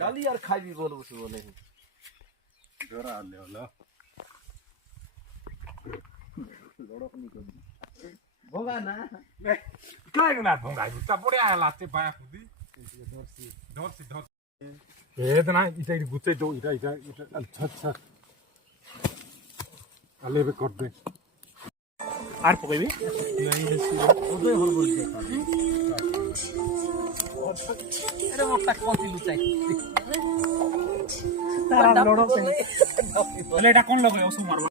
डाली यार खाई बोलो से बोले जोरा ले वाला भोगा ना काय ना भोंगा ता बड़े आला ते बाया खुदी धरसी एदना इटा गुते दो इटा अच्छा अच्छा आलेबे कर दे আর পকাইবি ওদই হল বলতে আরে মোটা কোনটি লুচাই তারা লড়ো বলে এটা কোন লগে ওসু মারবা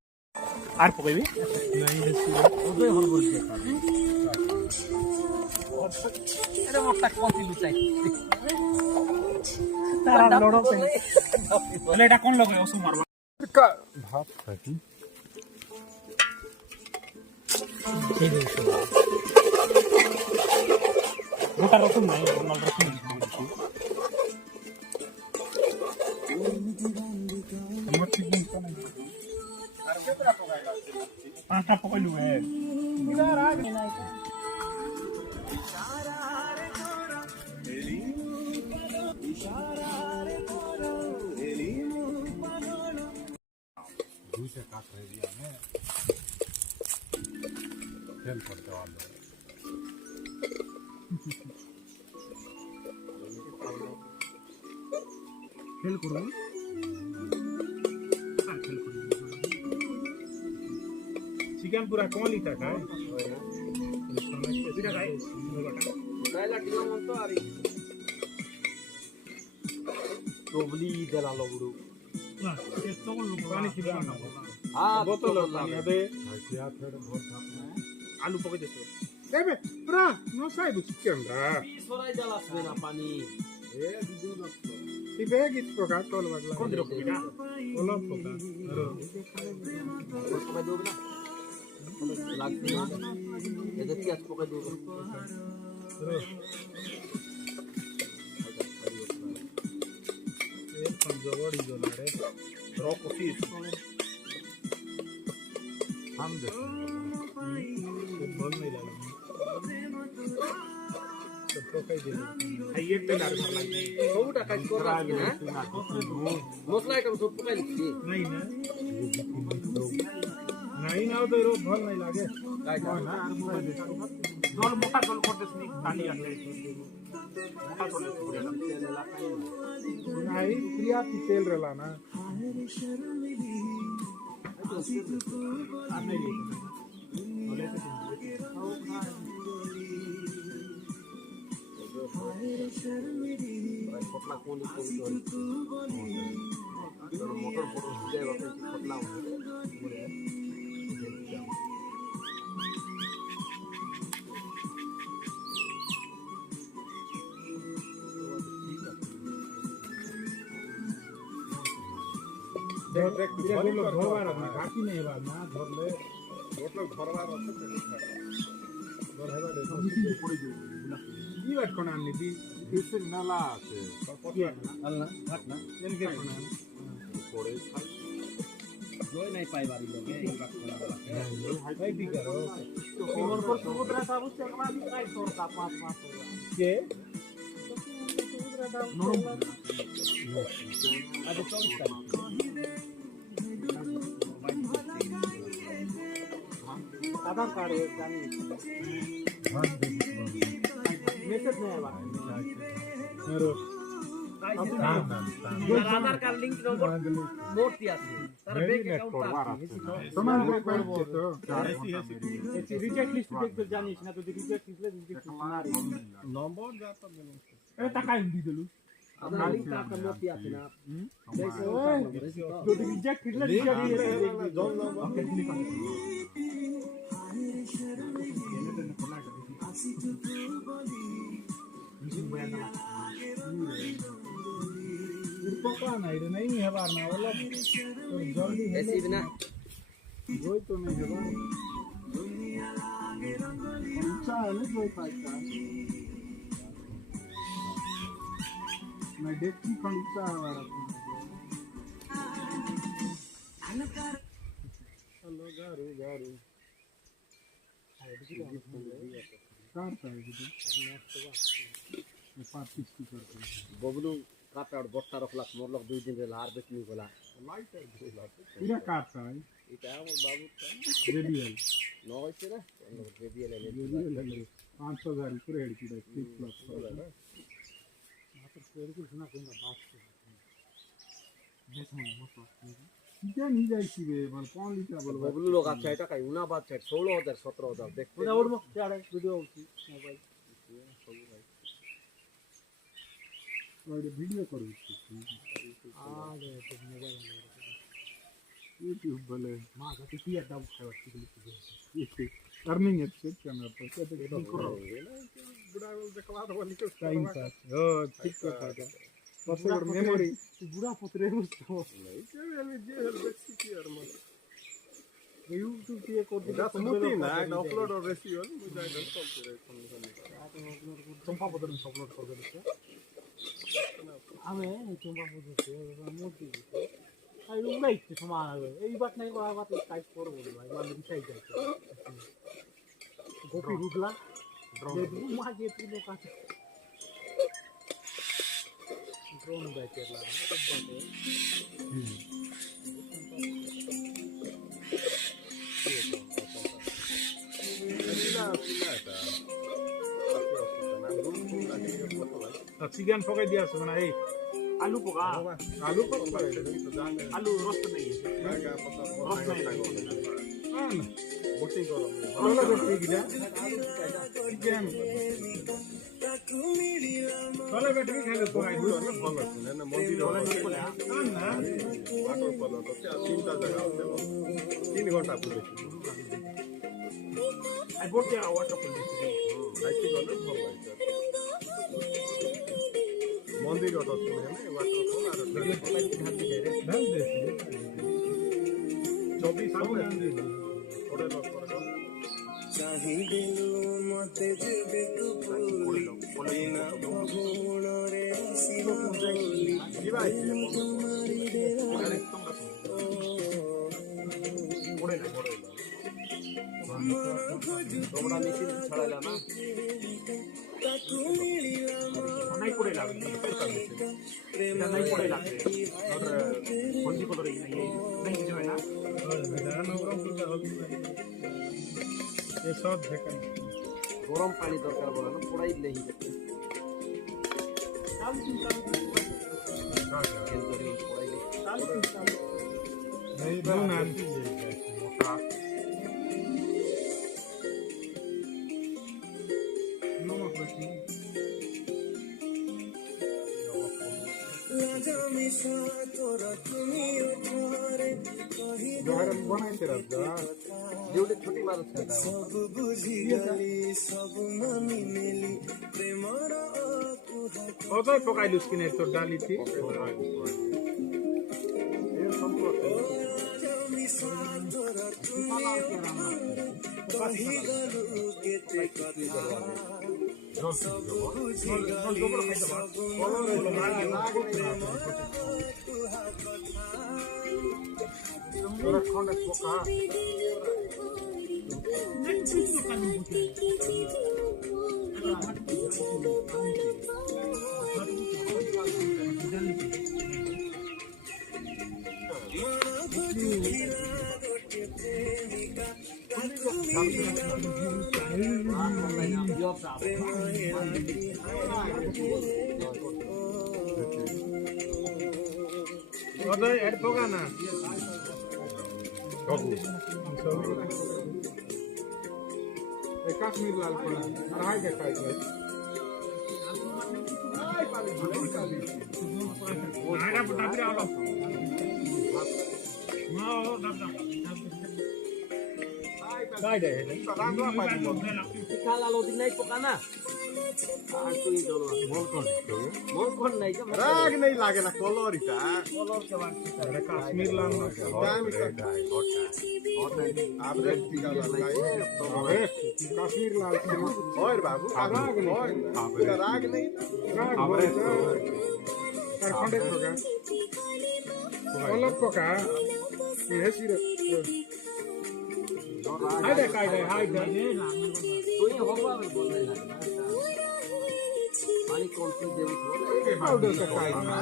আর পকাইবি ওদই হল বলতে আরে মোটা কোনটি লুচাই তারা লড়ো বলে এটা কোন লগে ওসু মারবা का भात खाती গোটা রসুন নাই নরমাল রসুন मच्छी गुन को नहीं अरे केतरा पकाएगा পাঁচটা পকাইলু হে इधर आ गई दूसरे काट रहे दिया मैं खेल करते वाले ফেল করো चिकन पूरा कौन था का এটা গায় দাইলা কিলো মন তো আরি টবলি দেলা লগড়ু না এত কোন লোক पानी की बात ना हां बोतल पानी दे क्या फिर बहुत আলু পকাই দিছো देबे पूरा नो साइड चिकन रा সরাই জ্বালাসবে না পানি ए दू लक्ष ती बैग इस प्रकार तोल बदला কোন দিরো এটা ओला पका পকাই দেব না লাগবে না এতে পেঁয়াজ পকাই দেব ए पंजवड़ी जो लारे রক অফিস हम दे बोल नहीं लगा तो पकाई दे এই এক দিন আর ভালো লাগে সবটা কাজ করা আছে না মশলা আইটেম সব পকাই দিছি नहीं ना नहीं ना तो रो भल नहीं लागे কাজ ना জল মোটা জল করতেছ নি কালি আছে মোটা জল করে नहीं प्रिया की तेल रला ना আর নাই বলে তো পটলা কোন মোটর ফটো দিয়ে বাকি পটলা বলে देख बोलो घरवार ना घाटी नहीं बा ना घर ले मतलब घरवार আছে घर है बा মিটিং করে দিও ई बात कोन आनी दी फिर नाला আছে আল্লাহ ঘাট না इनके कोन পড়ে খাই জয় নাই পাই বাড়ি লোকে এই বাত করা भाई भी करो তোমার পর সমুদ্র সাবু চেকবা দি কাই তোর কা 5 মাস के নরম আজ 24 তারিখ আধার কার্ড জানি মেসেজ নেই আবার मेरे আধার কার্ড লিংক নম্বর নোট দি আছে তার ব্যাংক অ্যাকাউন্ট আছে তোমার করব তো রিজেক্ট লিস্ট দেখতে জানিস না তো রিজেক্ট লিস্ট না রে নম্বর যা তো দিলো এ টাকা দি দিলু আধার লিংক একটা নোট দি আছে না যদি রিজেক্ট লিস্ট দেখবি জল নম্বর पका नहीं रे नहीं है बार ना वाला तो जल्दी है ऐसी बिना कोई तो नहीं है बार अच्छा है ना कोई फायदा मैं देखती कौन सा है वाला हेलो गारू गारू काटता है ये पाँच पीस की करते हैं बबलू काटा और बट्टा रखला मोरलक 2 दिन रे हार्वेस्ट नहीं होला लाइट है पूरा काटता है এটা আমার বাবুর তা रेडियल ন হইছে না রেডিয়াল এনে रेडियल 5,000 पूरे हेड की ठीक प्लस না क्या नहीं जाए सी वे बल कौन लिखा बल बबलू लोग अच्छा है टाका उना बात है 16000 17000 देखते ওটা ওর মুখ চাড়ে ভিডিও উঠছি মোবাইল वीडियो करो আরে তো মোবাইল यूट्यूब भले মা কাছে কি একটা খাওয়াচ্ছি ये अर्निंग है चेक करना तो क्या तो बुढ़ा बोल देखवा दो निकल टाइम पास ओ ठीक तो था बस और मेमोरी বুড়া পুত্রে বুঝতো नहीं क्या मैं जे देखছি কি আর মত ইউটিউব দিয়ে করতে সমতি না আপলোড আর রিসিভার বুঝাই দেন সব করে চম্পা পত্র আপলোড করে দিচ্ছে আমি চম্পা পত্র মোটি আর উলাই তো সমান হবে এই বাত নাই করা বাত টাইপ করব ভাই মানে বিষয় যাচ্ছে গোপি রুগলা ড্রোন মাঝে তুই কাছে ड्रोन बैचर ला सब बात है चिकन पकाई दिया से बनाई आलू पोगा आलू पकाई आलू रोस्ट नहीं है रोस्ट नहीं हां बोटिंग करो वाला तो ठीक है चिकन वाला बैटरी खेले तो आई ना भंग है ना मंदिर वाला ना वाटर पलो तो क्या 3টা জায়গা আছে 3 ঘন্টা পুরো आई बोट के वाटर को রাইতে গেলে ভালো হয় मंदिर वाला तो है ना वाटर पलो আর ढल दे 24 साल थोड़े लोग करो चाहिदेलु मते जेबे तू बिना भगुणरे शिव बोली तुम्हारी डेरा তোমরা মেশিন ছড়াইলা না ताकू मिलिला नहीं पड़ेगा এটা नहीं पड़ेगा और कौन सी कलर नहीं जो है ना ये सब देखा গরম পানি দরকার বলে না পড়াই নেই नहीं दो नाम मोटा नमक रखी लगा मिसा तोरा तुम्ही उठारे कही घर बनाई तेरा जा যেটা ছোটি মানুষ খাতা सब बुझी गली सब मानी मिली प्रेमर कुहा और तो पकाई लुस किने तो डाली थी मिसा तोरा तुम्ही कही गलु केते कथा सब बुझी गली सब मानी प्रेमर कुहा कथा थोड़ा खंड पका और ऐड पका ना काश्मीर लाल पड़ा अढ़ाई का खाई गए आगा पटाबी आलो मां और दादा काय दे रांगवा पानी শিখালা লদি নাই পোকা না আর তুই দলো মন কোন নাই যে राग नहीं लागे ना कलरिता কলর के बात अरे काश्मीर लाल ना आपरे टीका लगाई अरे काश्मीर लाल और बाबू राग नहीं राग नहीं राग अरे कर खंडे पका अलग पका ये सिर हाय दे काय दे हाय दे তুই তো হবা বললে না পানি কম তুই দেবি তো पाउडर का काय ना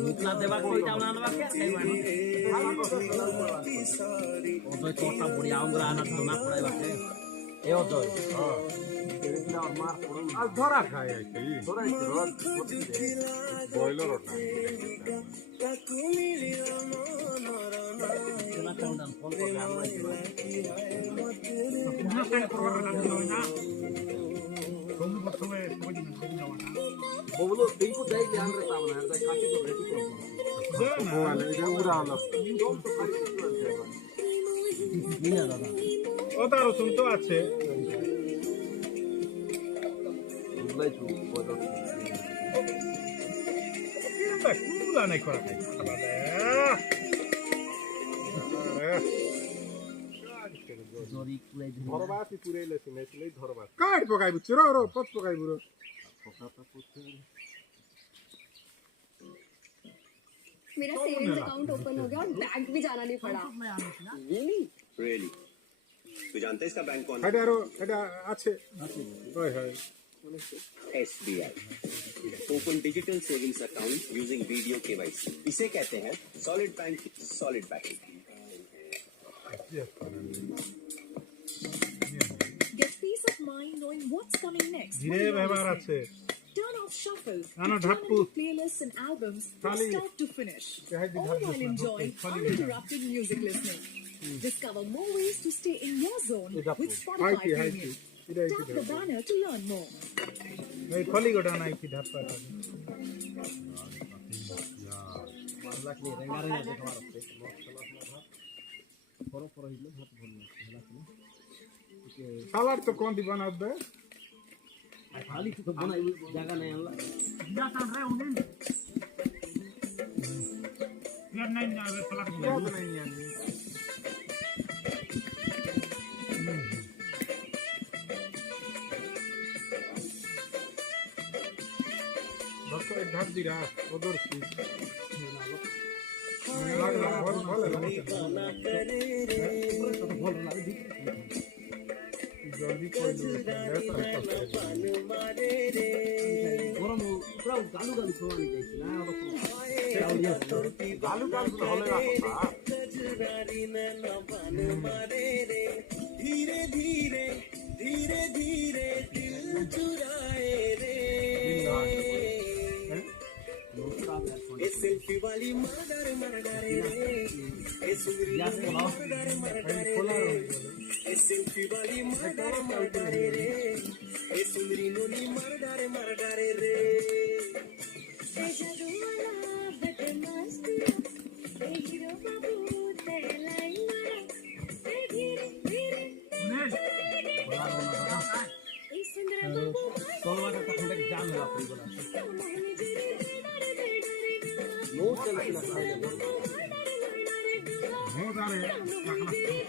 মুখলা দেবা কইতা না আনবা কে খাইবানি অজয় তোটা বড়ি আউংরা আনা তো না পড়াইবা কে এ অজয় हां তেরেলা আর মার পড়ো आज धरा खाए की তোরাই তো রোজ बॉयलर होता না কান্দান ফোন করে আমরা ববলো দেখো যাই যে আমরা পাবো না আর কাটি তো রেডি করব वो वाले ये उड़ा वाला নিয়া দাদা ওটা রসুন তো আছে বুঝলাই তো বড় এটা কুলা নাই করা খাই জরি কুলাই দিন ধরবাসি পুরে লেছি নেছলেই ধরবাস কাট পকাই বুঝছ র র পচ পকাই বুড়ো मेरा सेविंग्स अकाउंट ओपन हो गया और बैंक भी जाना नहीं पड़ा रियली तू जानते हैं इसका बैंक कौन है এটা আরো এটা আছে হয় হয় SBI open digital savings account using video KYC इसे कहते हैं solid bank solid banking Get peace of mind knowing what's coming next. ধীরে ব্যবহার আছে Turn off shuffle. Ano, Turn dhappu. on playlists and albums from Thali. start to finish. Kahit di All dhappu while na, enjoying thali. uninterrupted music listening. Discover more ways to stay in your zone with হাই Spotify কি হাই কি Premium. এটা Tap the banner to learn more. এই খলি গোটা নাই কি ধাপ্পা লাগলে রেঙ্গারে না দেখো আর পরো পরো হইলো ভাত ভরলো লাগলো সালাদ তো কোন দি বানাবে খালি তো বনাই জায়গা নাই আল্লাহ याद नहीं आनी भक्त एक ढक दी रहा उधर से लग रहा बोल जल्दी कोई গরম পুরো গালু গালু খাওয়ানি যাইছিল না गालू गालू हले ना धीरे धीरे धीरे धीरे दिल चुराए रे ये सेल्फी वाली मर्डर मर्डर रे ये सुंदरी मर्डर मर्डर रे ये सेल्फी वाली मर्डर मर्डर रे ये सुंदरी नोनी मर्डर मर्डर रे তলবাটা তখন জাম হলা পড়িগলা নো চলছিল খাইলে हो जा रहे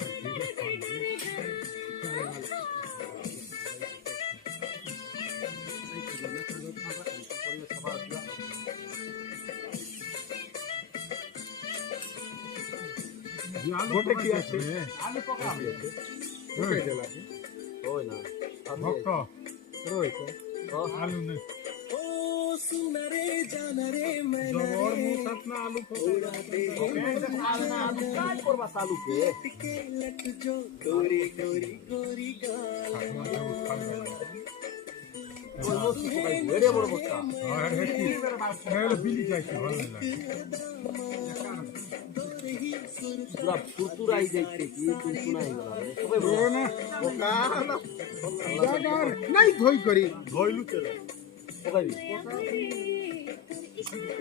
গোটে কি আছে আলু পকা গোটে দেলা ওই না भक्त রইছে आलू ने ओ सुना रे जाना रे मैं জবর মুসাত না আলু उड़ाते আলু কাজ করবা চালুকে के लट जो गोरी गोरी गोरी गाल ওই মস্তি পকাইবো এড়ে বড় বস্তা और है कि मेरे बिली जाए हल नहीं পুরা ফুরতুরাই যাইছে কি তুলতুনাই গলা সবাই ও না ওকা জাগার নাই ধই করি धोइलू चले পকাইবি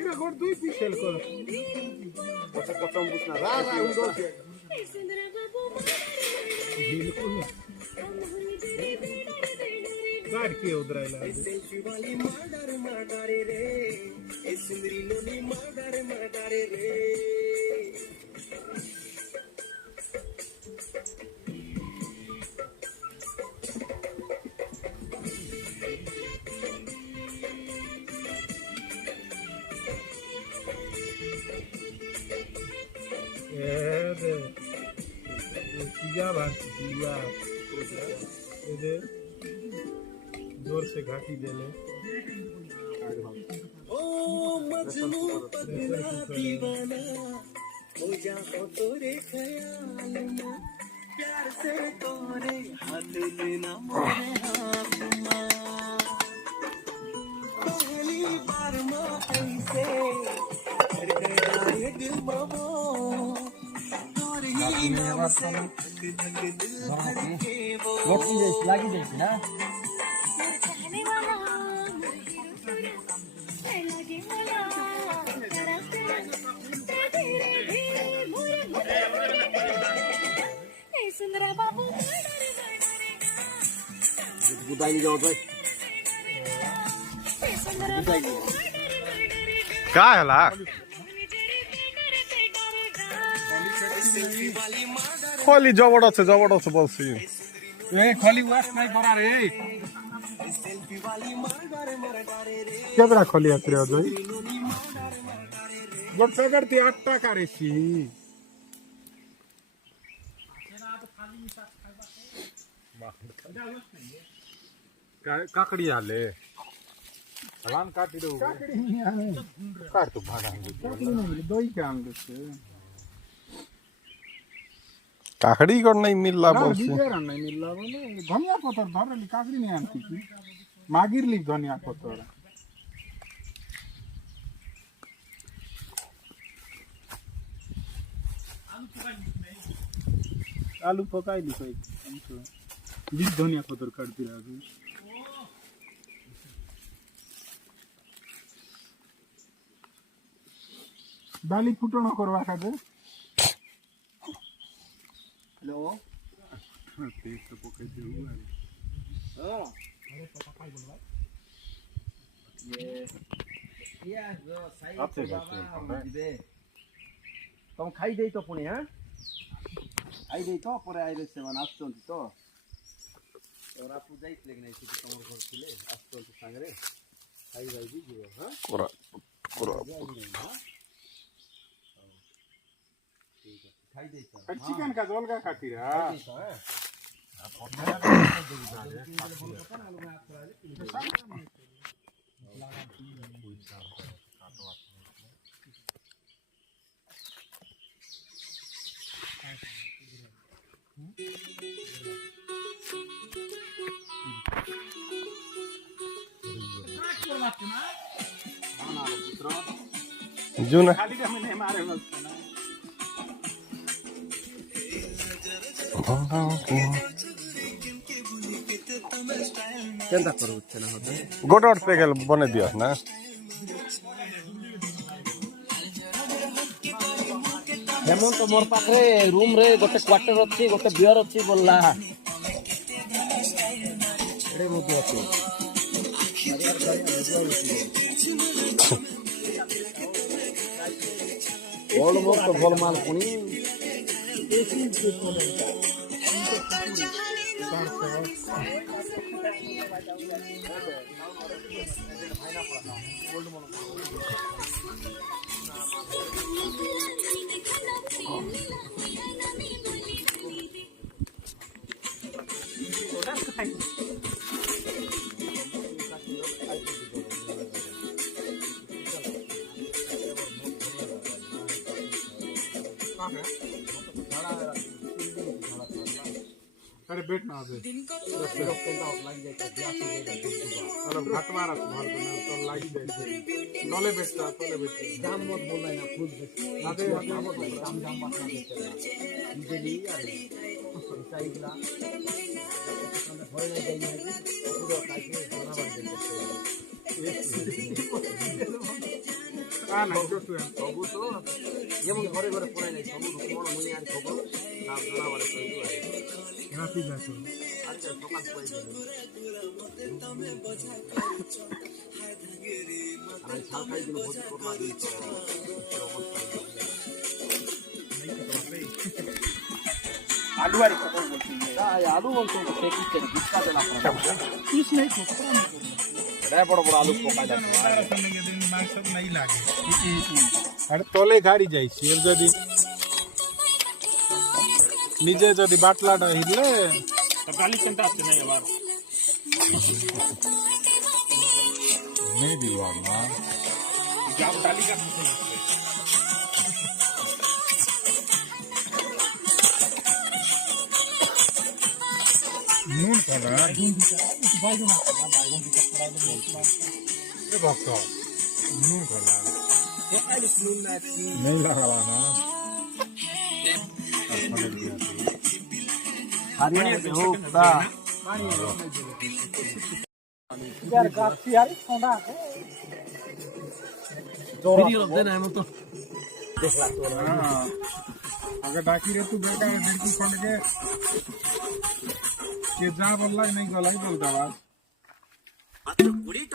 এরা গড় দুই পিসেল কর কত কত বুঝনা রা রা উড়ো গাড় কি উদরাইলা सेल्फी वाली मर्डर मर्डर रे ये सुंदरी नोनी मर्डर मर्डर रे এ দে কিয়া ভাত কিয়া जोर से घाटी दे ले ओ मजनू पगला दीवाना हो जाओ तोरे ख्याल में प्यार से तोरे हाथ लेना मोरे हाथ में पहली बार माँ ऐसे कर गया ये दिल बाबो तोरे ही नाम से धक धक दिल धड़के वो लागी जाइए ना चाहने वाला लगे वाला तेरा प्यार धीरे धीरे मोरे ए सुंदरा बाबू बुदाई नहीं जाओ भाई सुंदरा बाबू का हला खोली जबड़ আছে বলছি ए खाली वास नहीं करा रे सेल्फी वाली मार डारे रे केबरा खाली आतरे अजय गोट करती 8 টাকা রেছি काकड़ी आले हलान काटी दो काकड़ी नहीं आने काट तो भागा काकड़ी नहीं दही के आम देते काकड़ी कर नहीं मिलला ना बोलसी बिगर नहीं मिलला बोले धनिया पत्तर धरली काकड़ी नहीं आनती की मागिरली धनिया पत्तर आलू पकाइली कोई बीज धनिया पत्तर काटती रहा डाली फुटण करवा खाते हेलो तेज तो पकाई दे ये जो साइड तो बाबा दिबे तुम खाई देई तो पुणी हां खाई देई तो परे आइरे सेवन आछंती तो ओरा पूजाई लेग नाही कि तमर घर थिले आछंती सांगरे खाई जाई दियो हां कोरा खाई देई तो चिकन का झोल का खाती रहा जुना खाली का मैंने मारे बस ना केंदा करू छना होते गोटोट पेगल बने दियो ना हेमंत मोर पाखरे रूम रे गोटे क्वार्टर अछि गोटे बियर अछि बोलला एडे मो अछि बोल मोर तो बोल माल पुनी अरे बैठ ना अबे अरे भात मारा भात बना तो लागी दे नले बैठता तोले बैठ दाम मत बोलना ना खुद आदे दाम बात ना देते इजली यार साइडला होय ना जाई ना पूरा काटे बनावा का नहीं जो तू सब तो एमन घरे घरे पड़े नहीं सब कोन मुनि आर खबर ना बनावा कइलो राती जातो आज दुकान कोई दे आज साल खाई दिन बहुत कोरमा दी आलू वाली खबर बोलती है आलू हम तो खेती से गुस्सा देना पड़ता किस नहीं को रे बड़ बड़ आलू पका जाता दिन मांग सब नहीं लागे अरे तोले गाड़ी जाई शेर जदी निजे जदी बाटला हिले ডালি কেনটা আছে নাই আবার Maybe one, man. জাম ডালি কাটতে Noon khana. বাইগন আছে না বাইগন দিতে বাইগন বলছিলাম Ye bhakta. Noon khana. तो आइले सुन ना कि Nahi lagala na. Khana diya. Haryana में होता यार गाछी यार ठंडा है वीडियो देना है तो देखला तो हाँ. अगर बाकी रहे तो बेटा बिल्कुल खोल के जा बोलला नहीं गला ही बोलता बात